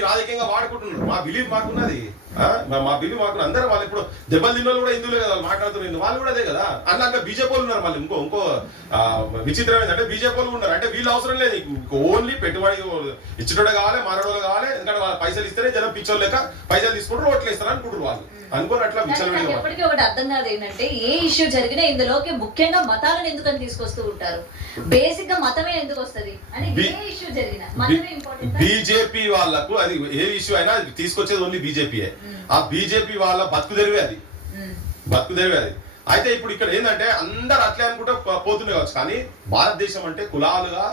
రాజకీయంగా వాడుకుంటున్నారు. మా బిలీఫ్ మాకున్నది. మా- మా బిలీఫ్ మాకు అందరూ వాళ్ళు ఇప్పుడు దెబ్బలు తిన్న వాళ్ళు కూడా హిందువులే కదా వాళ్ళు మాట్లాడుతున్నారు వాళ్ళు కూడా అదే కదా. అన్నాక బీజేపీ వాళ్ళు ఉన్నారు మళ్ళీ. ఇంకో ఇంకో విచిత్రమైంది విచిత్రం బీజేపీ ఉన్నారు. అంటే వీళ్ళు అవసరం లేదు. ఓన్లీ పెట్టుబడి ఇచ్చినోడే కావాలి మారడోళ్ళు కావాలి పైసలు ఇస్తేనే జనం పిచ్చోళ్ళు లెక్క పైసలు తీసుకుంటారు ఓట్లు ఇస్తారు అనుకుంటారు వాళ్ళు. అనుకోని అట్లా పిచ్చలు ఎప్పటికీ ఒకటి అర్థం కాదు ఏంటంటే ఏ ఇష్యూ జరిగినా ఇందులోకి ముఖ్యంగా మతాలను ఎందుకని తీసుకొస్తూ ఉంటారు? బేసిక్గా మతమే ఎందుకు వస్తది? అని ఏ ఇష్యూ జరిగినా మతమే ఇంపార్టెంట్ బీజేపీ వాళ్ళకు అది ఏ ఇష్యూ అయినా తీసుకొచ్చేది ఓన్లీ బీజేపీయే. ఆ బీజేపీ వాళ్ళ బతుకు తెరివే అది. బతుకు తెరివే అది. అయితే ఇప్పుడు ఇక్కడ ఏంటంటే అందరు అట్లే అనుకుంటే పోతుండే కావచ్చు. కానీ భారతదేశం అంటే కులాలుగా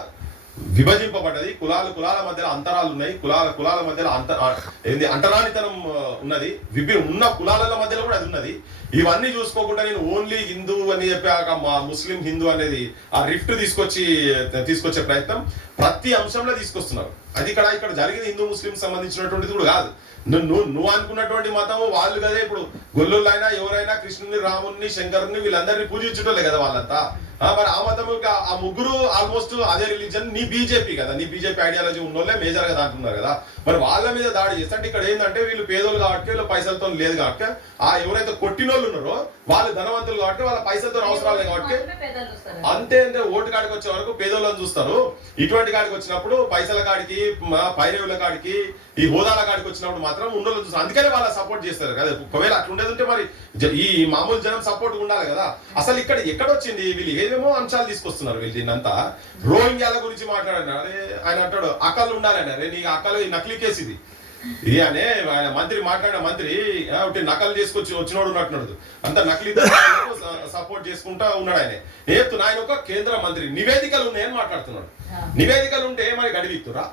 విభజింపబడ్డది. కులాలు కులాల మధ్యలో అంతరాలు ఉన్నాయి. కులాల కులాల మధ్యలో అంత ఏంది? అంటరానితనం ఉన్నది. విభి ఉన్న కులాల మధ్యలో కూడా అది ఉన్నది. ఇవన్నీ చూసుకోకుండా నేను ఓన్లీ హిందూ అని చెప్పాక మా ముస్లిం హిందూ అనేది ఆ రిఫ్ట్ తీసుకొచ్చి తీసుకొచ్చే ప్రయత్నం ప్రతి అంశంలో తీసుకొస్తున్నారు. అది ఇక్కడ ఇక్కడ జరిగింది హిందూ ముస్లిం సంబంధించినటువంటిది కూడా కాదు. నువ్వు నువ్వు అనుకున్నటువంటి మతం వాళ్ళు కదా ఇప్పుడు. గొల్లులైనా ఎవరైనా కృష్ణుని రాముని శంకరుని వీళ్ళందరినీ పూజించుటోలే కదా వాళ్ళంతా. మరి ఆ మతం ఆ ముగ్గురు ఆల్మోస్ట్ అదే రిలీజన్ నీ బీజేపీ కదా. నీ బీజేపీ ఐడియాలజీ ఉన్నోళ్ళే మేజర్గా అంటున్నారు కదా. మరి వాళ్ళ మీద దాడి చేస్తే అంటే ఇక్కడ ఏంటంటే వీళ్ళు పేదోళ్ళు కాబట్టి వీళ్ళు పైసలతో లేదు కాబట్టి ఆ ఎవరైతే కొట్టినోళ్ళు ఉన్నారో వాళ్ళు ధనవంతులు కాబట్టి వాళ్ళ పైసలతో అవసరాలు కాబట్టి అంతే అంటే ఓటు కాడికి వచ్చే వరకు పేదోళ్ళని చూస్తారు. ఇటువంటి కాడికి వచ్చినప్పుడు పైసల కాడికి మా పైరవుల కాడికి ఈ హోదాల కాడికి వచ్చినప్పుడు మాత్రం చూస్తారు అందుకనే వాళ్ళ సపోర్ట్ చేస్తారు. కదా ఒకవేళ అట్లా ఉండేది ఉంటే మరి ఈ మామూలు జనం సపోర్ట్ ఉండాలి కదా. అసలు ఇక్కడ ఎక్కడ వచ్చింది వీళ్ళు? ఏదేమో అంశాలు తీసుకొస్తున్నారు వీళ్ళు దీన్నంతా. రోహింగ్యాల గురించి మాట్లాడారు. అరే ఆయన అంటాడు అక్కలు ఉండాలని అరే నీ అక్కలు ఈ నకిలీ కేసు ఇది. ఇది అనే ఆయన మంత్రి మాట్లాడిన మంత్రి ఒకటి నకలు చేసుకొచ్చి వచ్చినోడు ఉన్నట్టున్నాడు అంత నకిలీ సపోర్ట్ చేసుకుంటా ఉన్నాడు ఆయన. చెప్తున్నా? ఆయన ఒక కేంద్ర మంత్రి. నివేదికలు ఉన్నాయని మాట్లాడుతున్నాడు. నివేదికలు ఉంటే మరి గడివిస్తురా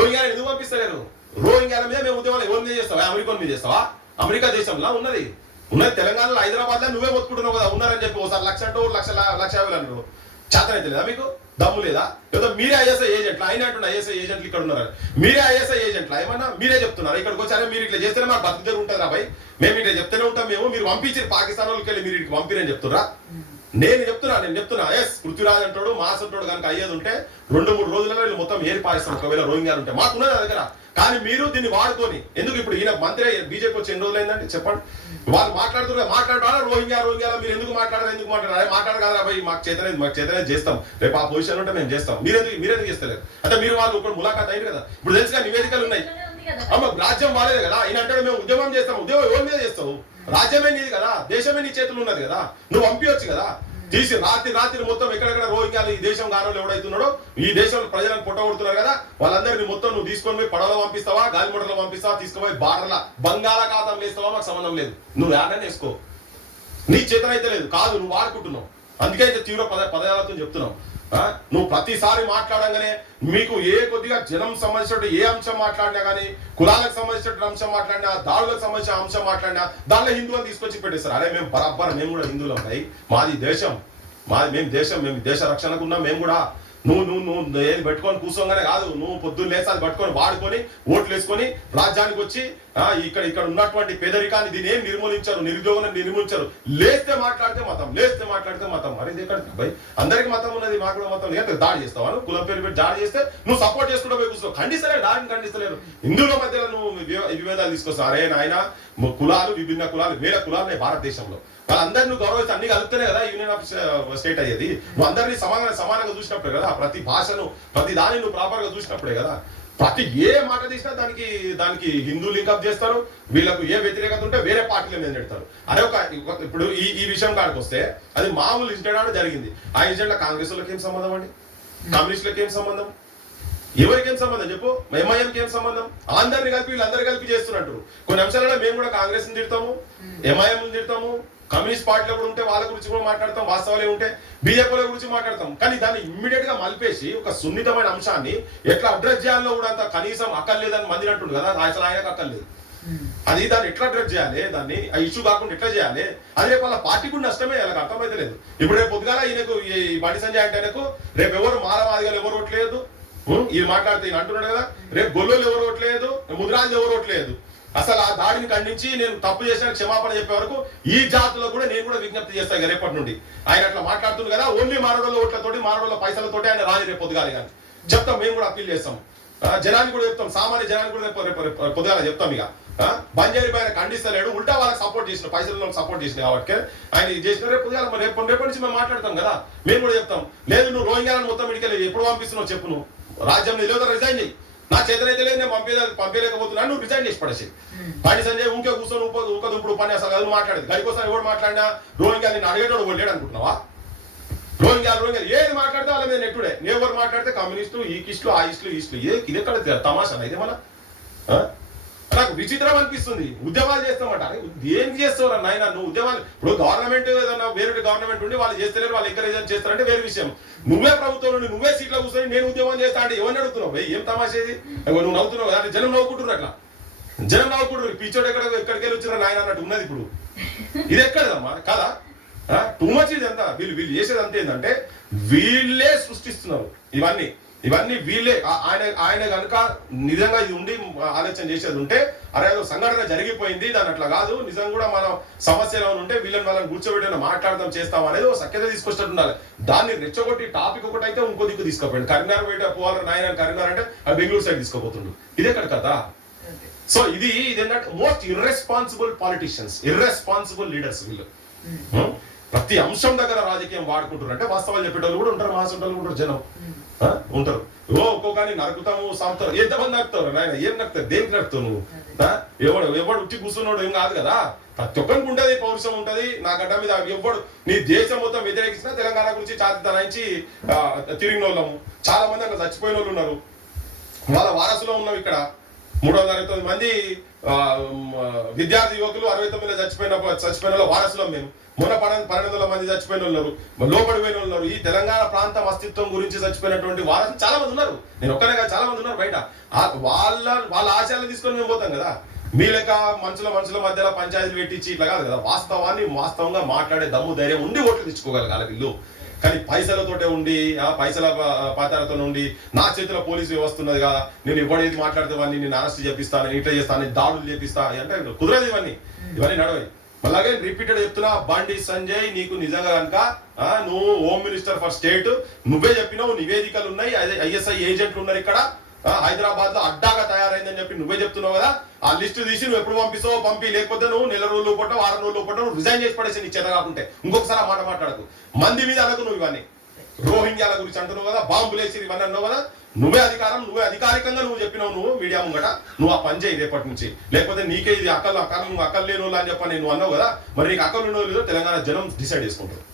రోహింగ్యాలు ఎందుకు పంపిస్తలేరు రోహింగ్యాల మీద మేము ఉద్యమాలు ఎవరి మీద చేస్తావా? అమెరికా మీద చేస్తావా? అమెరికా దేశంలో ఉన్నది. ఉన్నది తెలంగాణలో హైదరాబాద్లో నువ్వే మొత్తుకుంటున్నావు కదా ఉన్నారని చెప్పి ఒకసారి లక్ష అంటూ లక్ష లక్ష యాభై అన్నారు. చేతనైతే లేదా మీకు? దమ్ము లేదా? లేదా మీరే ఐఎస్ఐ ఏజెంట్లు? ఆయన అంటున్న ఐఎస్ఐ ఏజెంట్లు ఇక్కడ ఉన్నారు? మీరే ఐఎస్ఐ ఏజెంట్లు? ఏమన్నా మీరే చెప్తున్నారు? ఇక్కడికి వచ్చారే మీరు ఇట్లా చేస్తేనే మాకు బతుకు ఉంటుంది రా భయ్. మేము ఇట్లా చెప్తూనే ఉంటాం మేము. మీరు పంపించి పాకిస్తాన్ వాళ్ళకి వెళ్ళి మీరు ఇక్కడికి పంపిరని చెప్తున్నా నేను చెప్తున్నా నేను చెప్తున్నా. ఎస్ పృథ్వీరాజ్ అంటాడు మాస్ అంటాడు కనుక అయ్యేది ఉంటే రెండు మూడు రోజులలో వీళ్ళు మొత్తం ఏరిపాయిస్తాం ఒకవేళ రోహింగ్యాలు ఉంటే. మాకున్నది నా దగ్గర. కానీ మీరు దీన్ని వాడుకొని ఎందుకు ఇప్పుడు ఈయన మంత్రి బీజేపీ వచ్చి ఎన్ని రోజులు చెప్పండి. వాళ్ళు మాట్లాడుతున్నారు మాట్లాడారా రోహింగ్యా రోహింగ్యా మీరు ఎందుకు మాట్లాడారు ఎందుకు మాట్లాడారు? మాట్లాడరు కదా భయ్ మాకు చేతనే మాకు చేతనే చేస్తాం. రేపు ఆ పొజిషన్ ఉంటే మేము చేస్తాం. మీరెందుకు మీరెందుకు చేస్తలేదు అంటే మీరు వాళ్ళు ఇప్పుడు ములాఖాత్ అయింది కదా. ఇప్పుడు తెలుసుగా నివేదికలు ఉన్నాయి. అమ్మ రాజ్యం వాళ్ళదే కదా. ఈయన అంటాడు మేము ఉద్యమం చేస్తాం. ఉద్యమం ఎవరి మీద చేస్తావు? రాజ్యమే నీది కదా. దేశమే నీ చేతులు ఉన్నది కదా. నువ్వు పంపించచ్చు కదా. తీసి రాత్రి రాత్రి మొత్తం ఎక్కడెక్కడ రోహింగ్యాలు ఈ దేశం గానంలో ఎవడైతున్నాడో ఈ దేశంలో ప్రజలను పుట్టగొడుతున్నారు కదా వాళ్ళందరినీ మొత్తం నువ్వు తీసుకొని పోయి పడవలో పంపిస్తావా గాలిమొడలో పంపిస్తావా తీసుకుపోయి బార్డర్ల బంగాళాఖాతం వేస్తావా మాకు సంబంధం లేదు. నువ్వు యాడని వేసుకో. నీ చేతనైతే లేదు. కాదు నువ్వు వాడుకుంటున్నావు. అందుకే అయితే తీవ్ర పద పదజాలతో చెప్తున్నావు. నువ్వు ప్రతిసారి మాట్లాడంగానే మీకు ఏ కొద్దిగా జనం సంబంధించిన ఏ అంశం మాట్లాడినా కానీ కులాలకు సంబంధించిన అంశం మాట్లాడినా దాడులకు సంబంధించిన అంశం మాట్లాడినా దానిలో హిందువులను తీసుకొచ్చి పెట్టేస్తారు. అరే మేము బరాబర్ మేము కూడా హిందువులం ఉంటాయి మాది దేశం. మాది మేము దేశం మేము దేశ రక్షణకు ఉన్నాం మేము కూడా నువ్వు నువ్వు నువ్వు ఏది పెట్టుకొని కూర్చోగానే కాదు. నువ్వు పొద్దున్న లేచి అది పట్టుకొని వాడుకొని ఓట్లు వేసుకొని రాజ్యానికి వచ్చి ఇక్కడ ఇక్కడ ఉన్నటువంటి పేదరికాన్ని దీని ఏం నిర్మూలించారు? నిరుద్యోగం నిర్మూలించారు. లేస్తే మాట్లాడితే మతం లేస్తే మాట్లాడితే మతం. మరి ఎక్కడ భయ్ అందరికి మతం ఉన్నది మాకు కూడా మతం లేదు. దాడి చేస్తావా నువ్వు? కులం పేరు పెట్టి దాడి చేస్తే నువ్వు సపోర్ట్ చేసుకుంటూ పోయి కూర్చో. ఖండిస్తలేదు దాడిని ఖండిస్తలేదు హిందువుల మధ్యలో నువ్వు విభేదాలు తీసుకొస్తావు. అరే నాయన కులాలు విభిన్న కులాలు వేల కులాలు ఉన్నాయి భారతదేశంలో. వాళ్ళందరినీ గౌరవిస్తే అన్ని కలుపుతేనే కదా యూనియన్ ఆఫ్ స్టేట్ అయ్యేది. నువ్వు అందరినీ సమాన సమానంగా చూసినప్పుడే కదా ప్రతి భాషను ప్రతి దాన్ని నువ్వు ప్రాపర్గా చూసినప్పుడే కదా. ప్రతి ఏ మాట తీసినా దానికి దానికి హిందూ లింకప్ చేస్తారు. వీళ్ళకు ఏ వ్యతిరేకత ఉంటే వేరే పార్టీల మీద పెడతారు అదే ఒక ఇప్పుడు ఈ ఈ విషయం కాడికి వస్తే అది మామూలు ఇన్సిడెంట్ జరిగింది. ఆ ఇన్సిడెంట్ కాంగ్రెస్ వాళ్ళకి ఏం సంబంధం అండి? కమ్యూనిస్టులకు ఏం సంబంధం? ఎవరికి ఏం సంబంధం చెప్పు? ఎంఐఎంకి ఏం సంబంధం? అందరిని కలిపి వీళ్ళందరూ కలిపి చేస్తున్నట్టు. కొన్ని అంశాలలో మేము కూడా కాంగ్రెస్ని తిడతాము ఎంఐఎం తిడతాము కమ్యూనిస్ట్ పార్టీలో కూడా ఉంటే వాళ్ళ గురించి కూడా మాట్లాడతాం వాస్తవాలే ఉంటే బీజేపీల గురించి మాట్లాడతాం. కానీ దాన్ని ఇమ్మీడియట్గా మలిపేసి ఒక సున్నితమైన అంశాన్ని ఎట్లా అడ్రస్ చేయాలో కూడా అంత కనీసం అక్కర్లేదని మంది అంటుండు కదా అసలు ఆయనకు అక్కర్లేదు. అది దాన్ని ఎట్లా అడ్రస్ చేయాలి దాన్ని ఆ ఇష్యూ కాకుండా ఎట్లా చేయాలి అది రేపు వాళ్ళ పార్టీ కూడా నష్టమే వాళ్ళకి అర్థమైతే లేదు ఇప్పుడు రేపు పొద్దుగాల ఈయనకు ఈ బండి సంజయ్ అంటే ఆయనకు రేపు ఎవరు మాలవాదిగా ఎవరు ఓట్లేదు? ఉం? ఈయన మాట్లాడితే ఈయన అంటున్నాడు కదా రేపు గొల్లలు ఎవరు ఓట్లేదు? ముద్రాజు ఎవరు ఓట్లేదు? అసలు ఆ దాడిని ఖండించి నేను తప్పు చేసిన క్షమాపణ చెప్పే వరకు ఈ జాతులో కూడా నేను కూడా విజ్ఞప్తి చేస్తాను ఇక రేపటి నుండి. ఆయన అట్లా మాట్లాడుతుంది కదా ఓన్లీ మానవుల ఓట్లతోటి మానవుల పైసలతోటి ఆయన రాని రేపు పొద్దుగాలి కానీ. చెప్తాం మేము కూడా అప్పీల్ చేస్తాం. జనానికి కూడా చెప్తాం సామాన్య జనానికి కూడా రేపు- పొద్దుగాల చెప్తాం ఇక. బంజారి బంజారీ పైన ఖండిస్తలేడు ఉల్టా వాళ్ళకి సపోర్ట్ చేసిన పైసలు సపోర్ట్ చేసిన కాబట్టి ఆయన చేసిన రేపు పొద్దుగాల మరి రేపు రేపటి నుంచి మేము మాట్లాడతాం కదా. మేము కూడా చెప్తాం లేదు నువ్వు రోహింగ్యాలను మొత్తం ఇడికెళ్ళి ఎప్పుడు పంపిస్తున్నావు చెప్పు నువ్వు. రాజ్యం నిలవదా రిజైన్ చేయి నా చేతనైతే లేదు నేను పంపే పంపించలేకపోతున్నాను నువ్వు రిజైన్ చేసి పడేసి. బండి సంజయ్ ఊకే కూర్చొని ఊప ఊక దుప్పుడు ఉపన్యాసాలు అది మాట్లాడేది. గడికోసం ఎవడు మాట్లాడినా రోహింగ్యా నేను అడిగేటోడు ఎవడు లేడు అనుకుంటున్నావా? రోహింగ్యా రోహింగ్యా ఏది మాట్లాడితే వాళ్ళ మీద నెట్టుడే. నేను ఎవరు మాట్లాడితే కమ్యూనిస్టు ఈ కిస్టులు ఆ ఇస్టులు ఈస్టులు. ఏ ఇది ఎక్కడ తమాషా? అయితే మన నాకు విచిత్రం అనిపిస్తుంది. ఉద్యమాలు చేస్తామట. ఏం చేస్తావు నాయన? నువ్వు ఉద్యమాలు ఇప్పుడు గవర్నమెంట్ ఏదైనా వేరే గవర్నమెంట్ ఉండి వాళ్ళు చేస్తలేరు వాళ్ళు ఎంకరేజ్ చేస్తారంటే వేరే విషయం. నువ్వే ప్రభుత్వం నుండి నువ్వే సీట్లో కూర్చొని నేను ఉద్యమం చేస్తా అంటే ఎవరిని అడుగుతున్నావు? ఏం తమాషేది నువ్వు నవ్వుతున్నావు. అంటే జనం నవ్వుకుంటున్నారు అట్లా. జనం నవ్వుకుంటున్నారు. పిచ్చోడు ఎక్కడ ఎక్కడికి వెళ్ళి వచ్చిన నాయన అన్నట్టు ఉన్నది ఇప్పుడు. ఇది ఎక్కడదమ్మా? కదా? టూ మచ్ ఇది అంతా. వీళ్ళు వీళ్ళు చేసేది అంతా ఏంటంటే వీళ్ళే సృష్టిస్తున్నారు ఇవన్నీ. ఇవన్నీ వీళ్ళే. ఆయన ఆయన కనుక నిజంగా ఇది ఉండి ఆలోచన చేసేది ఉంటే అరే ఏదో సంఘటన జరిగిపోయింది దాని అట్లా కాదు నిజం కూడా మనం సమస్యలు ఏమైనా ఉంటే వీళ్ళని మనం కూర్చోబెట్టి మాట్లాడదాం చేస్తాం అనేది ఒక సఖ్యత తీసుకొచ్చినట్టు ఉండాలి. దాన్ని రెచ్చగొట్టి టాపిక్ ఒకటి అయితే ఇంకో దిక్కు తీసుకుపోయింది కరీంనగర్ బయట పోవాలి నాయన కరీంనగర్ అంటే అది బెంగళూరు సైడ్ తీసుకుపోతుండు. ఇదే ఎక్కడ కదా? సో ఇది ఇది ఏంటంటే most irresponsible politicians irresponsible leaders వీళ్ళు? ప్రతి అంశం దగ్గర రాజకీయం వాడుకుంటారు అంటే వాస్తవాలు చెప్పేటోళ్ళు కూడా ఉంటారు మాసంటోళ్ళు కూడా ఉంటారు జనం? ఉంటారు. ఓ ఒక్కొక్కని నరుకుతాము సాగుతారు. ఎంతమంది నరుకుతారు? నాయన ఏం నరుకుతారు? దేనికి నరుకుతావు నువ్వు? ఎవడు ఎవడు ఉట్టి కూర్చున్నాడు ఏం కాదు కదా. ప్రతి ఒక్కరికి ఉంటది పౌరుషం ఉంటది. నా గడ్డ మీద ఎవడు నీ దేశం మొత్తం వ్యతిరేకించిన తెలంగాణ గురించి చాతి తనాయించి ఆ, తిరిగిన వాళ్ళము చాలా మంది అక్కడ చచ్చిపోయిన వాళ్ళు ఉన్నారు. వాళ్ళ వారసులో ఉన్నాం ఇక్కడ. మూడు వందల అరవై తొమ్మిది మంది విద్యార్థి యువకులు అరవై తొమ్మిది చచ్చిపోయిన చచ్చిపోయిన వాళ్ళ వారసులం మేము. మొన్న పడ పన్నెండు మంది చచ్చిపోయిన ఉన్నారు. లోపడిపోయిన ఉన్నారు. ఈ తెలంగాణ ప్రాంతం అస్తిత్వం గురించి చచ్చిపోయినటువంటి వారసులు చాలా మంది ఉన్నారు. నేను ఒక్కనే చాలా మంది ఉన్నారు బయట. వాళ్ళ వాళ్ళ ఆశయాలను తీసుకొని మేము పోతాం కదా. మీ లెక్క మనుషుల మనుషుల మధ్యలో పంచాయతీలు పెట్టించి ఇట్లా కాదు కదా. వాస్తవాన్ని వాస్తవంగా మాట్లాడే దమ్ము ధైర్యం ఉండి ఓట్లు తెచ్చుకోగలగాలి వీళ్ళు. కానీ పైసలతోటే ఉండి ఆ పైసల పాతాలతో ఉండి నా చేతిలో పోలీసు వ్యవస్థ ఉన్నది కదా. నేను ఇవ్వడేది మాట్లాడితే వాడిని నేను అరెస్ట్ చేపిస్తాను ఇట్లా చేస్తాను దాడులు చేపిస్తా అంటే కుదరదు ఇవన్నీ. ఇవన్నీ నడవాయి. అలాగే రిపీటెడ్ చెప్తున్నా బండి సంజయ్ నీకు నిజంగా కనుక నువ్వు హోమ్ మినిస్టర్ ఫర్ స్టేట్ నువ్వే చెప్పినావు నివేదికలు ఉన్నాయి ఐఎస్ఐ ఏజెంట్లు ఉన్నారు ఇక్కడ హైదరాబాద్లో అడ్డాగా తయారైందని చెప్పి నువ్వే చెప్తున్నావు కదా ఆ లిస్ట్ తీసి నువ్వు ఎప్పుడు పంపిస్తావో పంపి లేకపోతే నువ్వు నెల రోజులు పట్ట వారం రోజులు పట్ట నువ్వు రిజైన్ చేసి పడేసి నీ చేత కాకుంటే ఇంకొకసారి ఆ మాట మాట్లాడకు. మంది మీద అనకు నువ్వు ఇవన్నీ. రోహింగ్యాల గురించి అంటున్నావు కదా బాంబులు వేసి ఇవన్నీ అన్నావు కదా నువ్వే అధికారం నువ్వే అధికారికంగా నువ్వు చెప్పినావు నువ్వు మీడియా ముంగట నువ్వు ఆ పని చేయి రేపటి నుంచి. లేకపోతే నీకే ఇది అక్కలు అక్కలు నువ్వు అక్కలు లేని వాళ్ళు అని చెప్పని నువ్వు అన్నావు కదా మరి నీకు అక్కలు ఉండవు లేదో తెలంగాణ జనం డిసైడ్ చేసుకుంటారు.